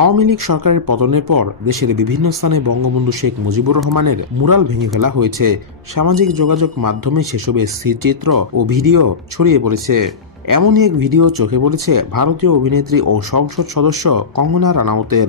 আওয়ামী লীগ সরকারের পতনের পর দেশের বিভিন্ন স্থানে বঙ্গবন্ধু শেখ মুজিবুর রহমানের মুরাল ভেঙে ফেলা হয়েছে। সামাজিক যোগাযোগ মাধ্যমে সেসবের স্থিরচিত্র ও ভিডিও ছড়িয়ে পড়েছে। এমনই এক ভিডিও চোখে পড়েছে ভারতীয় অভিনেত্রী ও সংসদ সদস্য কঙ্গনা রানাউতের।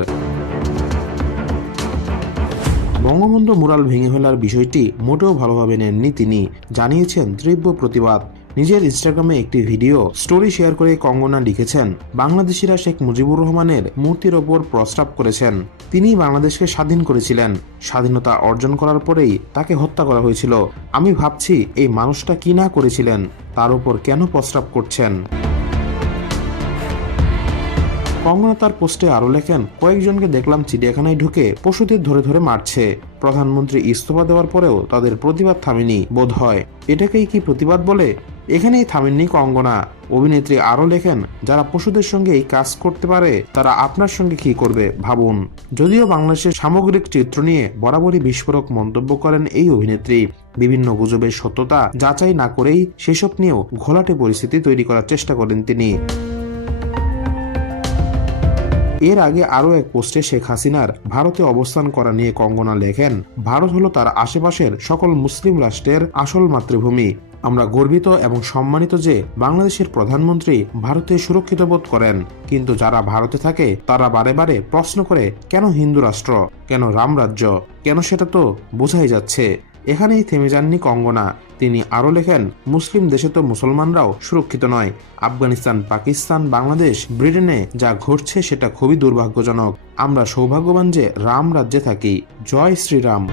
বঙ্গবন্ধু মুরাল ভেঙে ফেলার বিষয়টি মোটেও ভালোভাবে নেননি তিনি, জানিয়েছেন তীব্র প্রতিবাদ। নিজের ইনস্টাগ্রামে একটি ভিডিও স্টোরি শেয়ার করে কঙ্গনা লিখেছেন, বাংলাদেশিরা শেখ মুজিবুর রহমানের মূর্তির ওপর প্রস্তাব করেছেন। তিনি বাংলাদেশকে স্বাধীন করেছিলেন। স্বাধীনতা অর্জন করার পরেই তাকে হত্যা করা হয়েছিল। আমি ভাবছি, এই মানুষটা কি না করেছিলেন? তার উপর কেন প্রস্তাব করছেন? কঙ্গনা তার পোস্টে আরও লেখেন, কয়েকজনকে দেখলাম চিড়িয়াখানায় ঢুকে পশুদের ধরে ধরে মারছে। প্রধানমন্ত্রী ইস্তফা দেওয়ার পরেও তাদের প্রতিবাদ থামেনি বোধ হয় এটাকেই কি প্রতিবাদ বলে? এখানেই থামেননি কঙ্গনা অভিনেত্রী আরও লেখেন, যারা পশুদের সঙ্গে এই কাজ করতে পারে, তারা আপনার সঙ্গে কি করবে, ভাবুন। যদিও বাংলাদেশের সামগ্রিক চিত্র নিয়ে বরাবরই বিস্ফোরক মন্তব্য করেন এই অভিনেত্রী। বিভিন্ন গুজবের সত্যতা যাচাই না করেই সেসব নিয়েও ঘোলাটে পরিস্থিতি তৈরি করার চেষ্টা করেন তিনি। এর আগে আরও এক পোস্টে শেখ হাসিনার ভারতে অবস্থান করা নিয়ে কঙ্গনা লেখেন, ভারত হলো তার আশেপাশের সকল মুসলিম রাষ্ট্রের আসল মাতৃভূমি। আমরা গর্বিত এবং সম্মানিত যে বাংলাদেশের প্রধানমন্ত্রী ভারতে সুরক্ষিত বোধ করেন। কিন্তু যারা ভারতে থাকে, তারা বারে বারে প্রশ্ন করে, কেন হিন্দু রাষ্ট্র? কেন রামরাজ্য কেন সেটা তো বোঝাই যাচ্ছে? এখানেই থেমে যাননি কঙ্গনা। তিনি আরও লেখেন, মুসলিম দেশে তো মুসলমানরাও সুরক্ষিত নয়। আফগানিস্তান, পাকিস্তান, বাংলাদেশ, ব্রিটেনে যা ঘটছে সেটা খুবই দুর্ভাগ্যজনক। আমরা সৌভাগ্যবান যে রাম রাজ্যে থাকি। জয় শ্রীরাম।